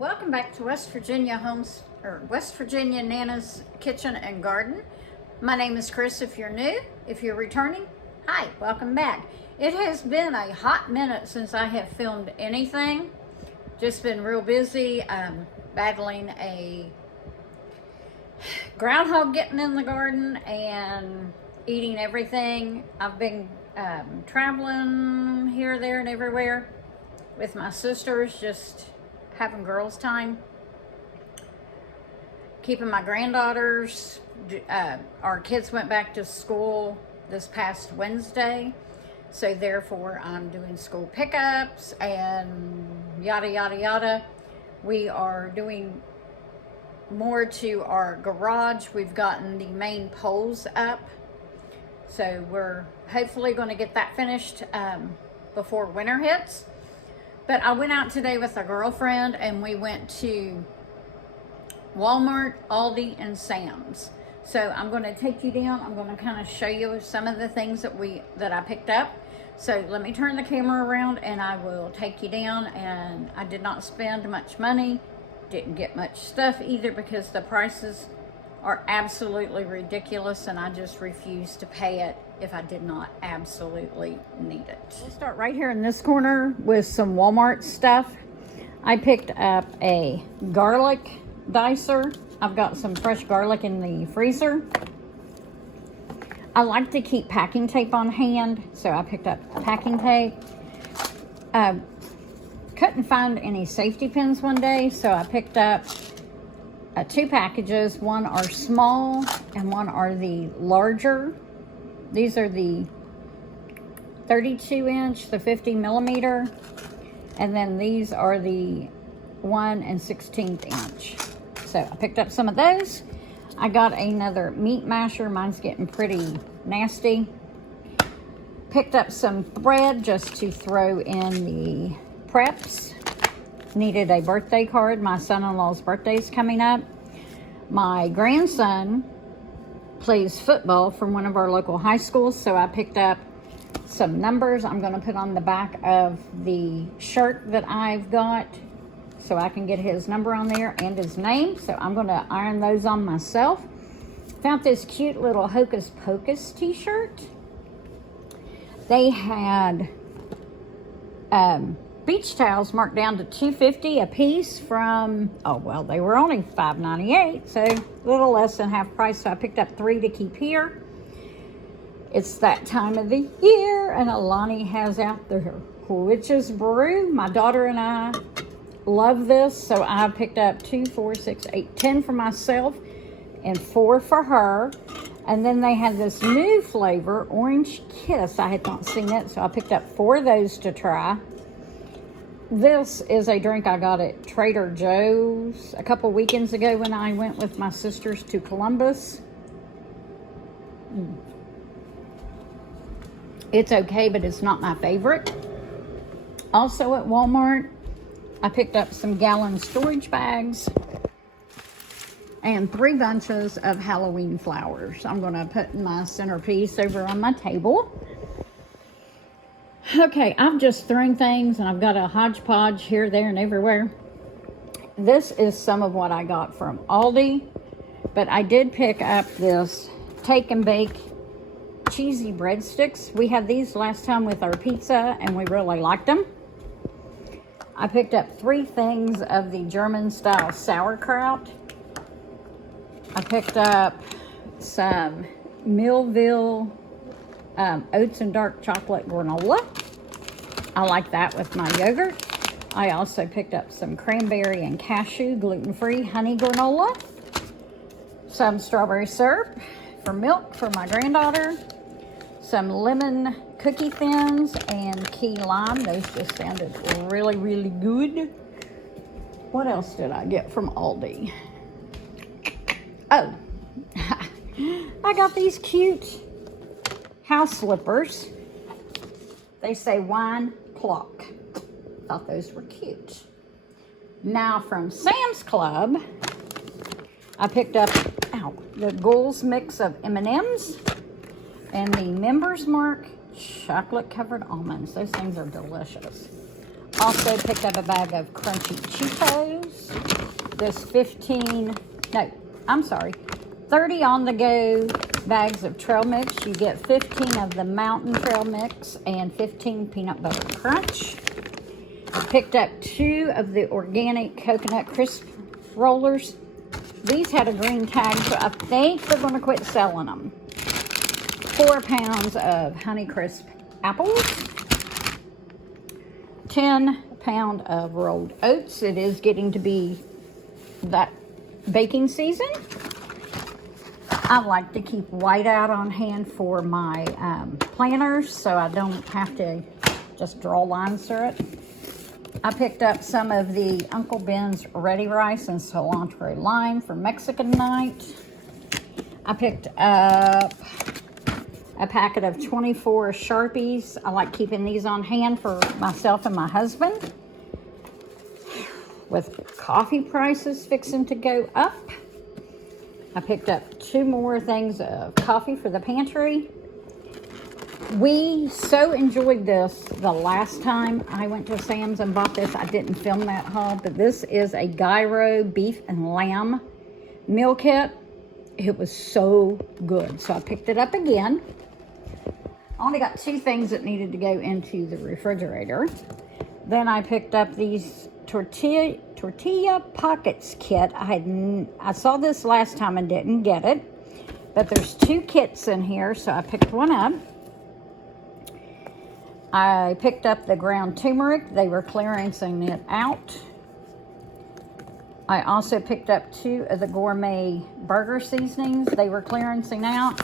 Welcome back to West Virginia Nana's Kitchen and Garden. My name is Chris. If you're new, if you're returning, hi, welcome back. It has been a hot minute since I have filmed anything. Just been real busy battling a groundhog getting in the garden and eating everything. I've been traveling here, there, and everywhere with my sisters, just having girls' time, keeping my granddaughters. Our kids went back to school this past Wednesday, so therefore I'm doing school pickups and yada yada yada. We are doing more to our garage. We've gotten the main poles up, so we're hopefully going to get that finished before winter hits. But I went out today with a girlfriend and we went to Walmart, Aldi, and Sam's. So I'm going to take you down. I'm going to kind of show you some of the things that I picked up. So let me turn the camera around and I will take you down. And I did not spend much money. Didn't get much stuff either because the prices are absolutely ridiculous and I just refuse to pay it if I did not absolutely need it. We'll start right here in this corner with some Walmart stuff. I picked up a garlic dicer. I've got some fresh garlic in the freezer. I like to keep packing tape on hand, so I picked up packing tape. Couldn't find any safety pins one day, so I picked up two packages. One are small and one are the larger. These are the 32 inch, the 50 millimeter, and then these are the 1 16th inch. So I picked up some of those. I got another meat masher. Mine's getting pretty nasty. Picked up some thread just to throw in the preps. Needed a birthday card. My son-in-law's birthday is coming up. My grandson plays football from one of our local high schools, so I picked up some numbers I'm going to put on the back of the shirt that I've got so I can get his number on there and his name. So I'm going to iron those on myself. Found this cute little Hocus Pocus t-shirt. They had beach towels marked down to $2.50 a piece from, oh well, they were only $5.98, so a little less than half price. So I picked up 3 to keep here. It's that time of the year, and Alani has out their witch's brew. My daughter and I love this, so I picked up 2, 4, 6, 8, 10 for myself and 4 for her. And then they had this new flavor, Orange Kiss. I had not seen it, so I picked up 4 of those to try. This is a drink I got at Trader Joe's a couple weekends ago when I went with my sisters to Columbus. It's okay, but it's not my favorite. Also at Walmart, I picked up some gallon storage bags and 3 bunches of Halloween flowers. I'm going to put my centerpiece over on my table. Okay, I'm just throwing things and I've got a hodgepodge here, there, and everywhere. This is some of what I got from Aldi, but I did pick up this take and bake cheesy breadsticks. We had these last time with our pizza and we really liked them. I picked up 3 things of the German style sauerkraut. I picked up some Millville oats and dark chocolate granola. I like that with my yogurt. I also picked up some cranberry and cashew gluten-free honey granola. Some strawberry syrup for milk for my granddaughter. Some lemon cookie thins and key lime. Those just sounded really, really good. What else did I get from Aldi? Oh, I got these cute house slippers. They say wine clock. Thought those were cute. Now from Sam's Club, I picked up the Goals mix of M&Ms and the Members Mark chocolate covered almonds. Those things are delicious. Also picked up a bag of crunchy Cheetos. This 30 on the go bags of trail mix. You get 15 of the mountain trail mix and 15 peanut butter crunch. Picked up 2 of the organic coconut crisp rollers. These had a green tag, so I think they're going to quit selling them. 4 pounds of Honeycrisp apples. 10 pound of rolled oats. It is getting to be that baking season. I like to keep whiteout on hand for my planters so I don't have to just draw lines through it. I picked up some of the Uncle Ben's Ready Rice and Cilantro Lime for Mexican night. I picked up a packet of 24 Sharpies. I like keeping these on hand for myself and my husband. With coffee prices fixing to go up, I picked up 2 more things of coffee for the pantry. We so enjoyed this the last time I went to Sam's and bought this. I didn't film that haul, but this is a gyro beef and lamb meal kit. It was so good, so I picked it up again. I only got 2 things that needed to go into the refrigerator. Then I picked up these tortilla pockets kit. I saw this last time and didn't get it, but there's 2 kits in here, so I picked one up. I picked up the ground turmeric. They were clearancing it out. I also picked up 2 of the gourmet burger seasonings. They were clearancing out.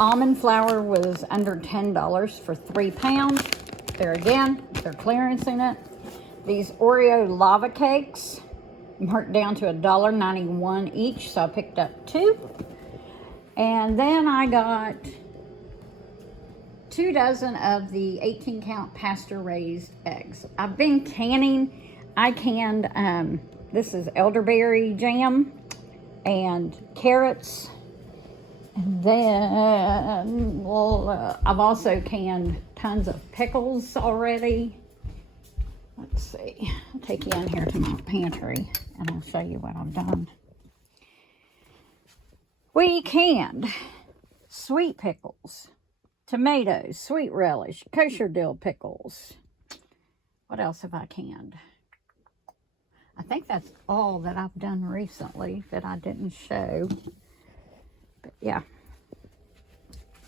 Almond flour was under $10 for 3 pounds. There again, they're clearancing it. These Oreo lava cakes marked down to $1.91 each, so I picked up 2. And then I got 2 dozen of the 18-count pasture-raised eggs. I've been canning. I canned, this is elderberry jam and carrots. And then, I've also canned tons of pickles already. Let's see. I'll take you in here to my pantry and I'll show you what I've done. We canned sweet pickles, tomatoes, sweet relish, kosher dill pickles. What else have I canned? I think that's all that I've done recently that I didn't show. But yeah,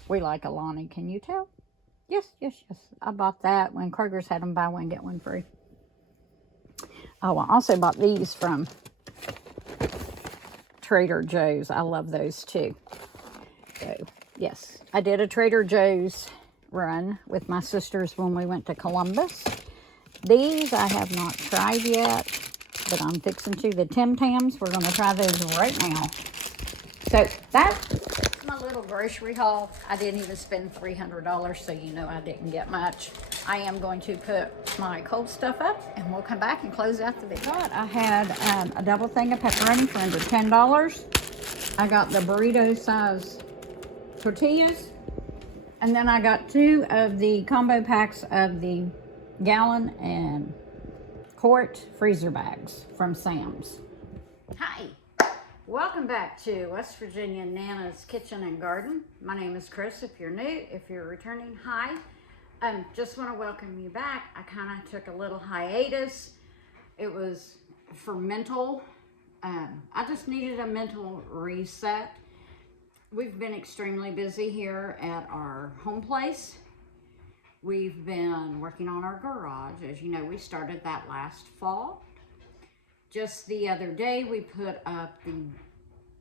we like Alani. Can you tell? Yes. I bought that when Kroger's had them buy one, get one free. Oh, I also bought these from Trader Joe's. I love those too. So, yes, I did a Trader Joe's run with my sisters when we went to Columbus. These I have not tried yet, but I'm fixing to. The Tim Tams, we're going to try those right now. So that's my little grocery haul. I didn't even spend $300, so you know I didn't get much. I am going to put my cold stuff up, and we'll come back and close out the video. I had a double thing of pepperoni for under $10. I got the burrito size tortillas, and then I got 2 of the combo packs of the gallon and quart freezer bags from Sam's. Hi. Welcome back to West Virginia Nana's Kitchen and Garden. My name is Chris. If you're new, if you're returning, hi. Just want to welcome you back. I kind of took a little hiatus. It was for mental. I just needed a mental reset. We've been extremely busy here at our home place. We've been working on our garage. As you know, we started that last fall. Just the other day, we put up the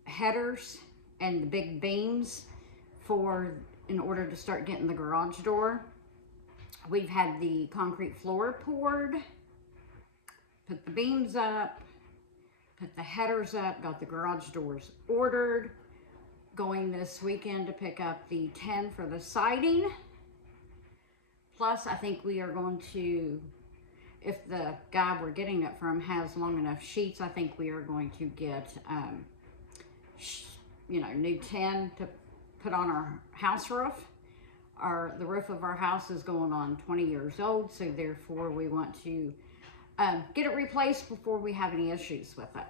headers and the big beams in order to start getting the garage door. We've had the concrete floor poured, put the beams up, put the headers up, got the garage doors ordered. Going this weekend to pick up the 10 for the siding. Plus, I think we are going to, if the guy we're getting it from has long enough sheets, I think we are going to get, new tin to put on our house roof. the roof of our house is going on 20 years old, so therefore we want to get it replaced before we have any issues with it.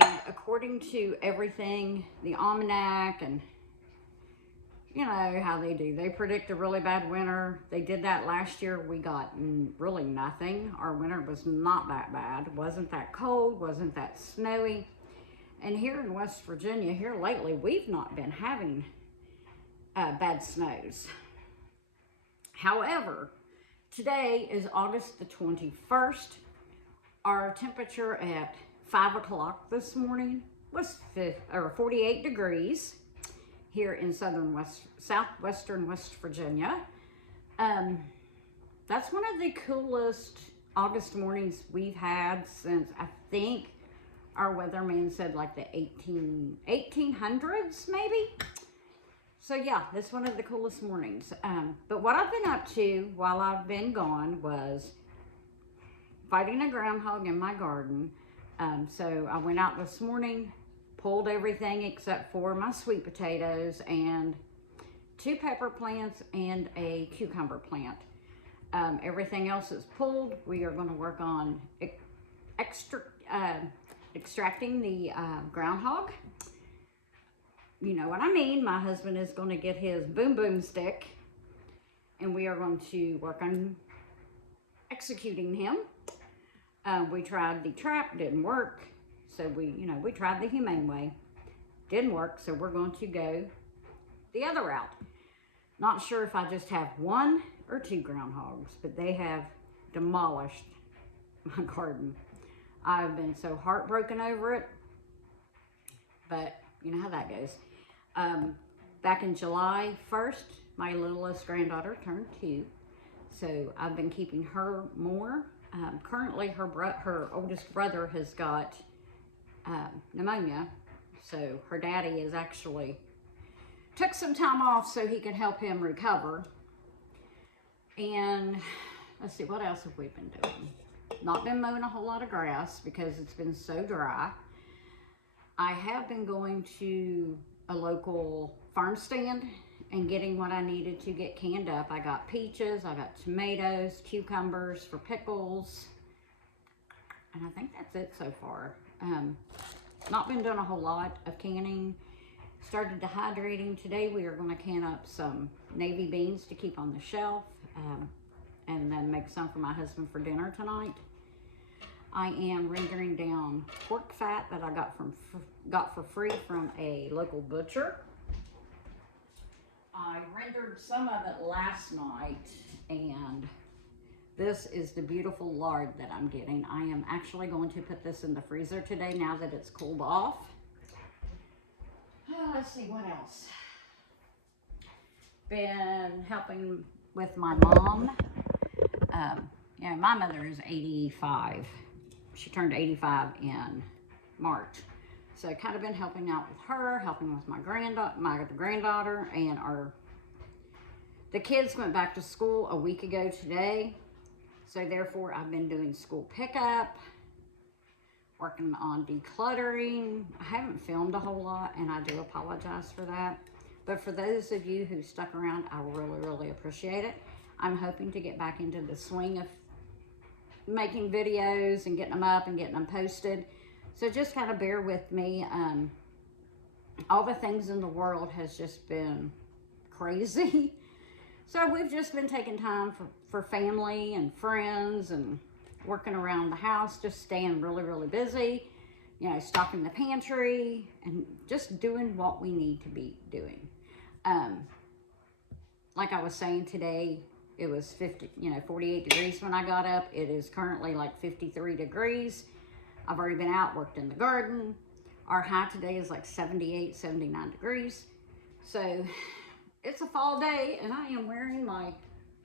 And according to everything, the almanac, and you know how they do, they predict a really bad winter. They did that last year. We got really nothing. Our winter was not that bad. Wasn't that cold, wasn't that snowy. And here in West Virginia, here lately, we've not been having bad snows. However, today is August the 21st. Our temperature at 5 o'clock this morning was 48 degrees here in southwestern West Virginia. That's one of the coolest August mornings we've had since, I think, our weatherman said like the 1800s maybe. So yeah, that's one of the coolest mornings. But what I've been up to while I've been gone was fighting a groundhog in my garden. So I went out this morning, pulled everything except for my sweet potatoes and 2 pepper plants and a cucumber plant. Everything else is pulled. We are going to work on extracting the groundhog. You know what I mean. My husband is going to get his boom boom stick and we are going to work on executing him. We tried the trap, didn't work. So we tried the humane way, didn't work. So we're going to go the other route. Not sure if I just have 1 or 2 groundhogs, but they have demolished my garden. I've been so heartbroken over it, but you know how that goes. Back in July 1st, my littlest granddaughter turned 2, so I've been keeping her more. Currently, her oldest brother has got pneumonia, so her daddy is actually took some time off so he could help him recover. And let's see, what else have we been doing? Not been mowing a whole lot of grass because it's been so dry. I have been going to a local farm stand and getting what I needed to get canned up. I got peaches, I got tomatoes, cucumbers for pickles, and I think that's it so far. Not been doing a whole lot of canning. Started dehydrating today. We are going to can up some navy beans to keep on the shelf, and then make some for my husband for dinner tonight. I am rendering down pork fat that I got for free from a local butcher. I rendered some of it last night, and this is the beautiful lard that I'm getting. I am actually going to put this in the freezer today now that it's cooled off. Let's see, what else? Been helping with my mom. My mother is 85. She turned 85 in March. So kind of been helping out with her, helping with my granddaughter, and the kids went back to school a week ago today. So therefore I've been doing school pickup, working on decluttering. I haven't filmed a whole lot, and I do apologize for that. But for those of you who stuck around, I really, really appreciate it. I'm hoping to get back into the swing of making videos and getting them up and getting them posted. So just kind of bear with me. All the things in the world has just been crazy. So we've just been taking time for family and friends and working around the house, just staying really, really busy, you know, stocking the pantry and just doing what we need to be doing. Like I was saying today, it was 48 degrees when I got up. It is currently like 53 degrees. I've already been out, worked in the garden. Our high today is like 78, 79 degrees. So it's a fall day, and I am wearing my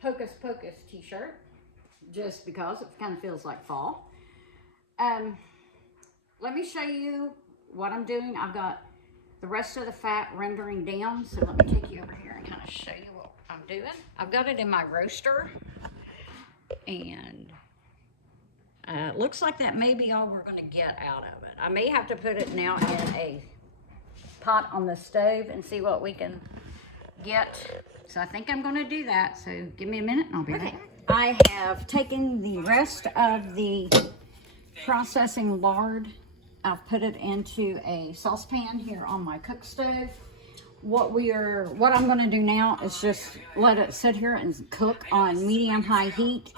Hocus Pocus t-shirt just because it kind of feels like fall. Let me show you what I'm doing. I've got the rest of the fat rendering down, so let me take you over here and kind of show you what I'm doing. I've got it in my roaster, and looks like that may be all we're going to get out of it. I may have to put it now in a pot on the stove and see what we can get, so I think I'm gonna do that. So give me a minute and I'll be right back. I have taken the rest of the processing lard. I've put it into a saucepan here on my cook stove. What I'm going to do now is just let it sit here and cook on medium-high heat.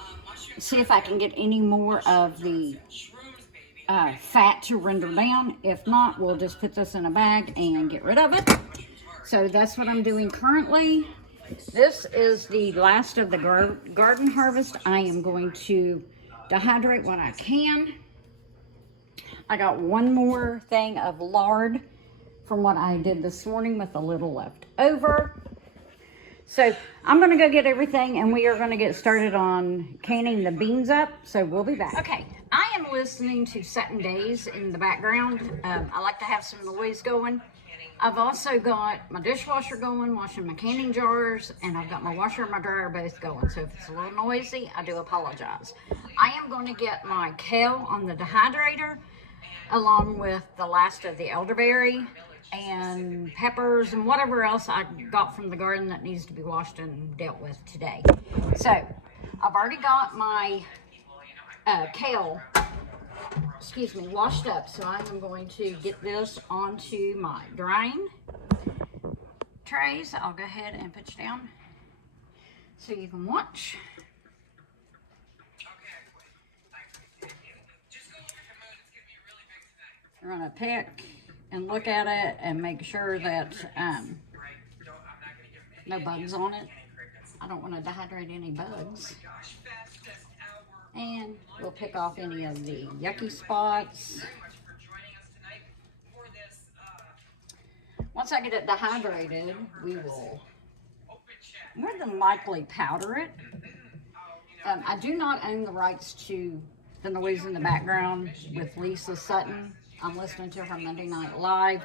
See if I can get any more of the fat to render down. If not, we'll just put this in a bag and get rid of it. So that's what I'm doing currently. This is the last of the garden harvest. I am going to dehydrate what I can. I got one more thing of lard from what I did this morning with a little left over. So I'm going to go get everything and we are going to get started on canning the beans up. So we'll be back. Okay, I am listening to Satin Days in the background. I like to have some noise going. I've also got my dishwasher going, washing my canning jars, and I've got my washer and my dryer both going. So if it's a little noisy, I do apologize. I am going to get my kale on the dehydrator, along with the last of the elderberry and peppers and whatever else I got from the garden that needs to be washed and dealt with today. So I've already got my kale, washed up. So I am going to get this onto my drying trays. I'll go ahead and put you down so you can watch. We're gonna pick and look at it and make sure that no bugs on it. I don't want to dehydrate any bugs. And we'll pick off any of the yucky spots. Once I get it dehydrated, we will more than likely powder it. I do not own the rights to the noise in the background with Lisa Sutton. I'm listening to her Monday Night Live,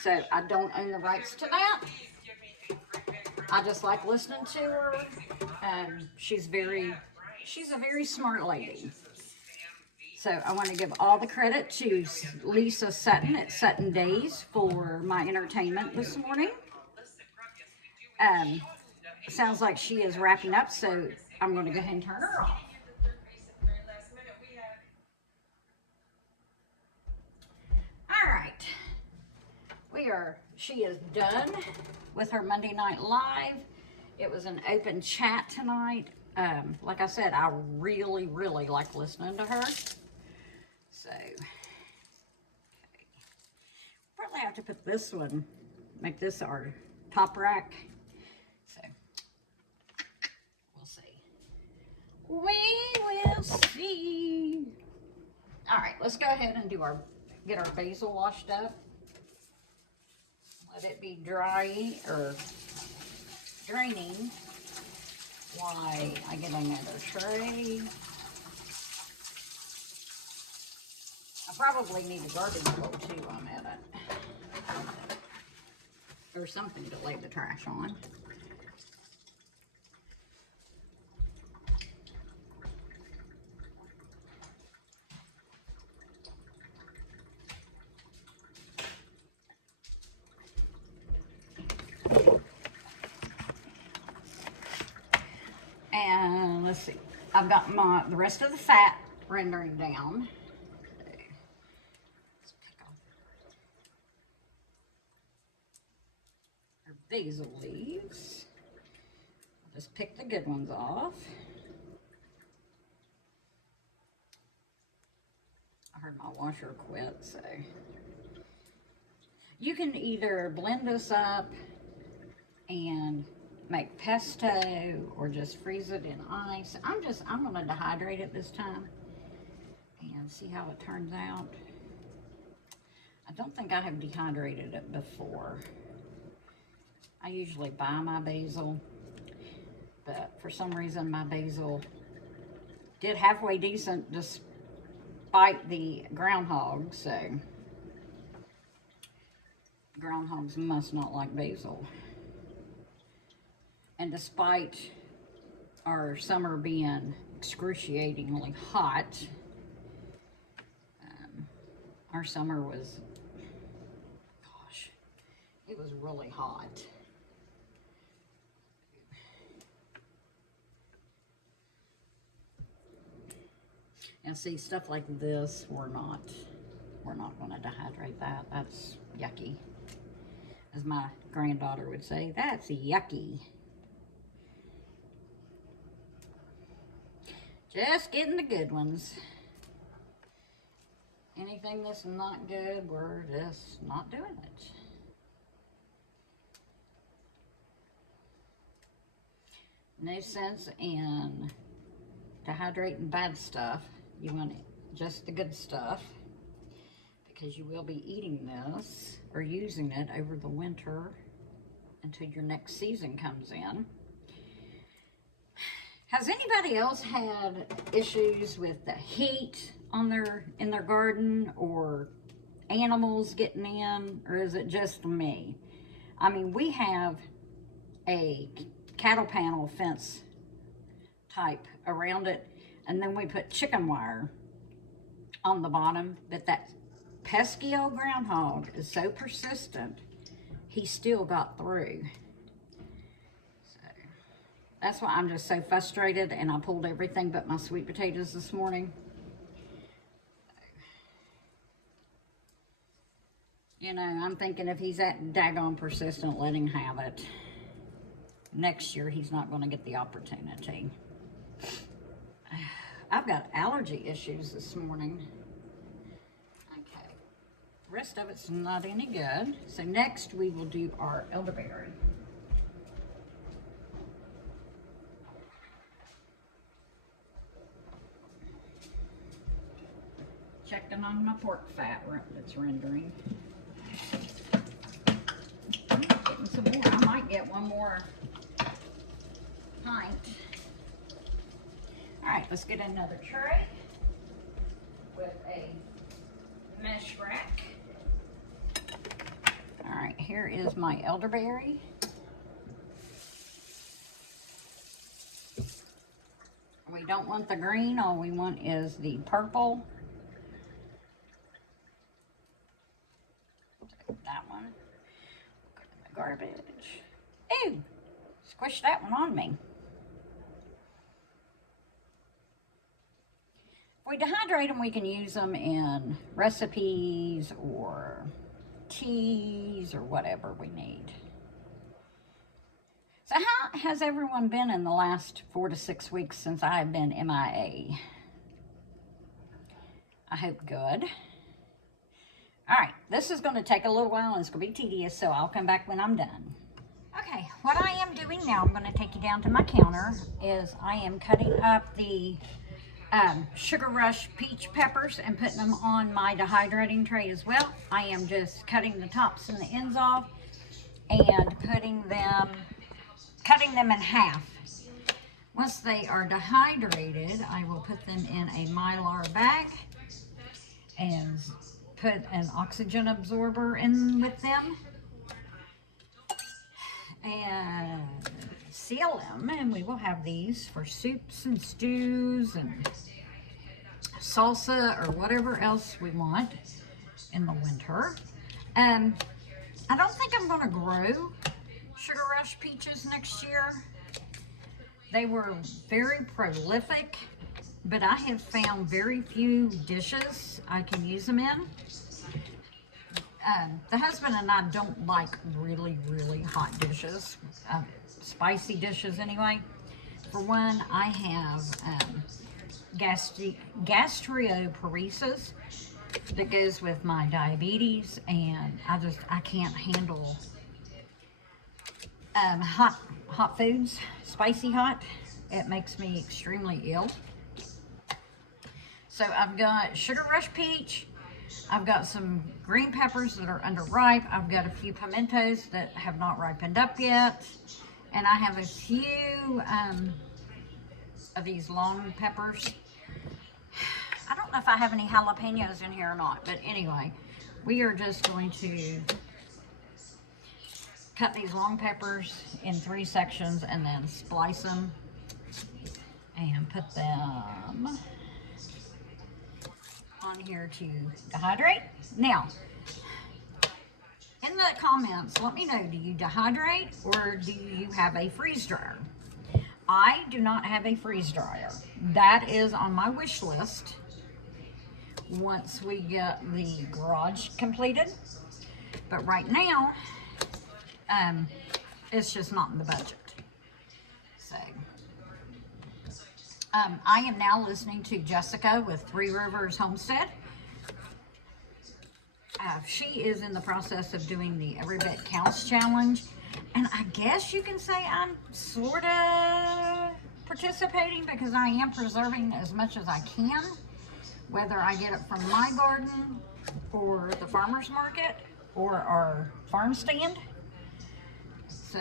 so I don't own the rights to that. I just like listening to her. She's a very smart lady. So I want to give all the credit to Lisa Sutton at Sutton Days for my entertainment this morning. Sounds like she is wrapping up, so I'm going to go ahead and turn her off. All right. She is done with her Monday Night Live. It was an open chat tonight. Like I said, I really, really like listening to her. So, okay. Probably have to put this one, make this our top rack. So, we'll see. We will see. All right, let's go ahead and get our basil washed up. Let it be dry or draining while I get another tray. I probably need a garbage bowl too while I'm at it. Or something to lay the trash on. And let's see, I've got the rest of the fat rendering down. Let's pick off our basil leaves. I'll just pick the good ones off. I heard my washer quit, so. You can either blend this up and make pesto or just freeze it in ice. I'm gonna dehydrate it this time and see how it turns out. I don't think I have dehydrated it before. I usually buy my basil, but for some reason my basil did halfway decent despite the groundhog, so groundhogs must not like basil. And despite our summer being excruciatingly hot, our summer was, gosh, it was really hot. And see, stuff like this, we're not going to dehydrate that. That's yucky. As my granddaughter would say, that's yucky. Just getting the good ones. Anything that's not good, we're just not doing it. No sense in dehydrating bad stuff. You want just the good stuff, because you will be eating this or using it over the winter until your next season comes in. Has anybody else had issues with the heat on in their garden, or animals getting in, or is it just me? I mean, we have a cattle panel fence type around it, and then we put chicken wire on the bottom, but that pesky old groundhog is so persistent, he still got through. So that's why I'm just so frustrated, and I pulled everything but my sweet potatoes this morning. You know, I'm thinking if he's that daggone persistent, let him have it. Next year, he's not going to get the opportunity. I've got allergy issues this morning. Okay. The rest of it's not any good. So next, we will do our elderberry. Checking on my pork fat that's rendering. Getting some more. I might get one more pint. All right, let's get another tray with a mesh rack. All right, here is my elderberry. We don't want the green, all we want is the purple. Take that one. Go in the garbage. Ew! Squish that one on me. If we dehydrate them, we can use them in recipes or teas or whatever we need. So how has everyone been in the last 4 to 6 weeks since I have been MIA? I hope good. All right, this is going to take a little while and it's going to be tedious, so I'll come back when I'm done. Okay, what I am doing now, I'm going to take you down to my counter, is I am cutting up the Sugar Rush peach peppers and putting them on my dehydrating tray as well. I am just cutting the tops and the ends off and cutting them in half. Once they are dehydrated, I will put them in a Mylar bag and put an oxygen absorber in with them and seal them, and we will have these for soups and stews and salsa or whatever else we want in the winter. I don't think I'm going to grow Sugar Rush peaches next year. They were very prolific, but I have found very few dishes I can use them in. The husband and I don't like really, really hot dishes, spicy dishes anyway. For one, I have gastroparesis that goes with my diabetes, and I can't handle hot foods, spicy hot. It makes me extremely ill. So I've got Sugar Rush peach. I've got some green peppers that are underripe. I've got a few pimentos that have not ripened up yet. And I have a few of these long peppers. I don't know if I have any jalapenos in here or not, but anyway, we are just going to cut these long peppers in 3 sections and then splice them and put them on here to dehydrate. Now, in the comments, let me know, do you dehydrate or do you have a freeze dryer? I do not have a freeze dryer. That is on my wish list. once we get the garage completed. But right now, it's just not in the budget. So, I am now listening to Jessica with Three Rivers Homestead. She is in the process of doing the Every Bit Counts challenge. And I guess you can say I'm sort of participating because I am preserving as much as I can, whether I get it from my garden or the farmer's market or our farm stand. So,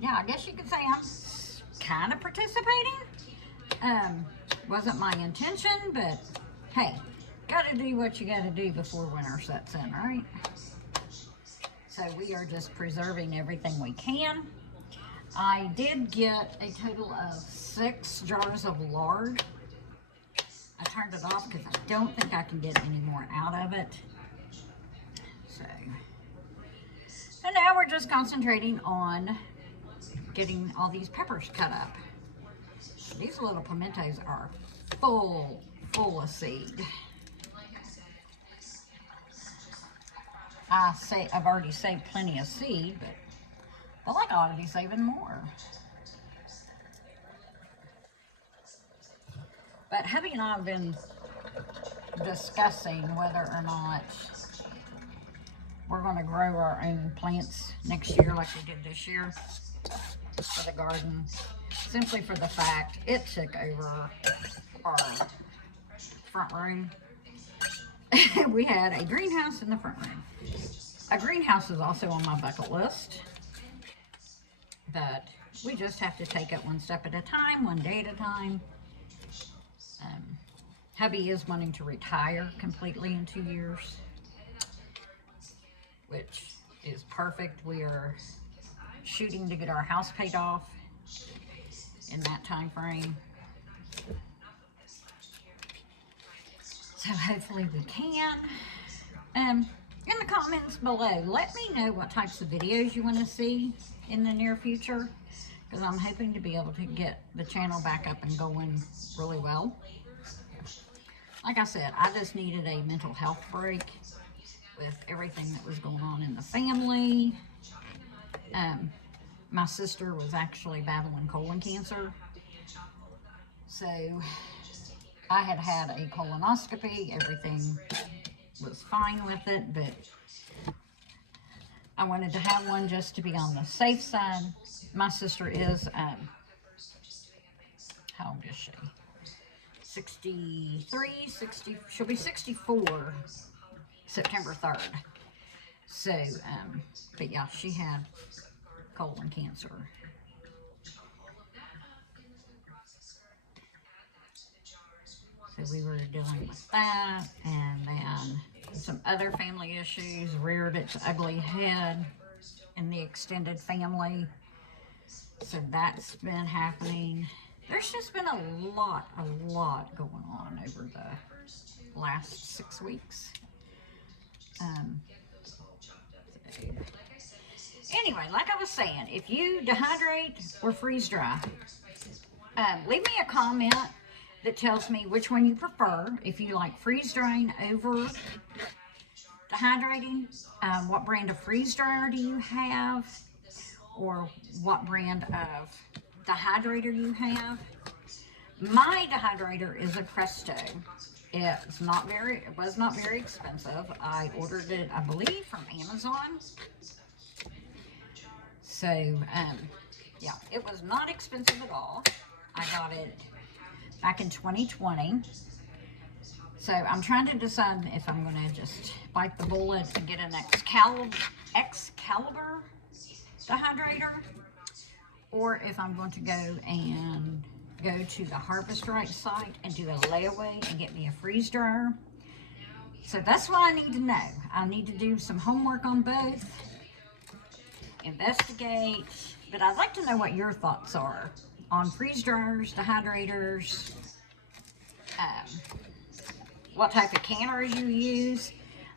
yeah, I guess you could say I'm kind of participating. Wasn't my intention, but hey, gotta do what you gotta do before winter sets in, right? So we are just preserving everything we can. I did get a total of 6 jars of lard. I turned it off because I don't think I can get any more out of it. So now we're just concentrating on getting all these peppers cut up. These little pimentos are full of seed. I've already saved plenty of seed, but I feel like I ought to be saving more. But hubby and I have been discussing whether or not we're going to grow our own plants next year like we did this year for the garden. Simply for the fact it took over our front room. We had a greenhouse in the front room. A greenhouse is also on my bucket list, but we just have to take it one step at a time, one day at a time. Hubby is wanting to retire completely in 2 years, which is perfect. We are shooting to get our house paid off in that time frame. So hopefully we can. In the comments below, let me know what types of videos you want to see in the near future, because I'm hoping to be able to get the channel back up and going really well. Like I said, I just needed a mental health break with everything that was going on in the family. My sister was actually battling colon cancer, so I had had a colonoscopy. Everything was fine with it, but I wanted to have one just to be on the safe side. My sister is, how old is she? 60, she'll be 64 September 3rd. So, but yeah, she had colon cancer. So we were dealing with that, and then some other family issues reared its ugly head in the extended family. So that's been happening. There's just been a lot going on over the last 6 weeks. Anyway, like I was saying, if you dehydrate or freeze dry, leave me a comment that tells me which one you prefer. If you like freeze drying over dehydrating, what brand of freeze dryer do you have, or what brand of dehydrator you have. My dehydrator is a Presto. It was not very expensive. I ordered it, I believe, from Amazon. So, yeah, it was not expensive at all. I got it back in 2020. So I'm trying to decide if I'm going to just bite the bullet and get an Excalibur dehydrator, or if I'm going to go to the Harvest Right site and do a layaway and get me a freeze dryer. So that's what I need to know. I need to do some homework on both, investigate, but I'd like to know what your thoughts are on freeze dryers, dehydrators, what type of canners you use.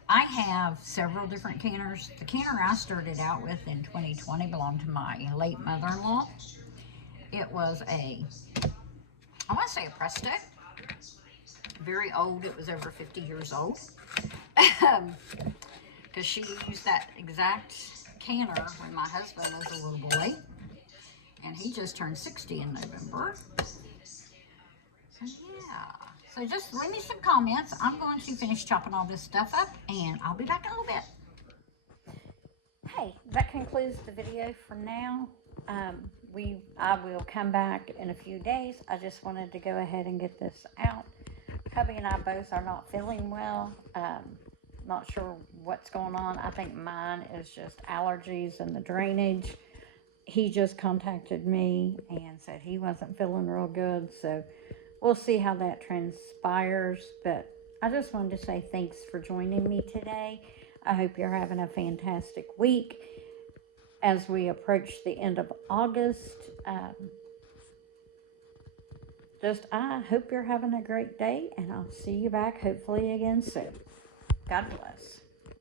I have several different canners. The canner I started out with in 2020 belonged to my late mother-in-law. It was I want to say a Presto, very old. It was over 50 years old. Because she used that exact canner when my husband was a little boy. And he just turned 60 in November. So yeah. So just leave me some comments. I'm going to finish chopping all this stuff up, and I'll be back in a little bit. Hey, that concludes the video for now. I will come back in a few days. I just wanted to go ahead and get this out. Hubby and I both are not feeling well. Not sure what's going on. I think mine is just allergies and the drainage. He just contacted me and said he wasn't feeling real good. So we'll see how that transpires. But I just wanted to say thanks for joining me today. I hope you're having a fantastic week as we approach the end of August. I hope you're having a great day, and I'll see you back hopefully again soon. God bless.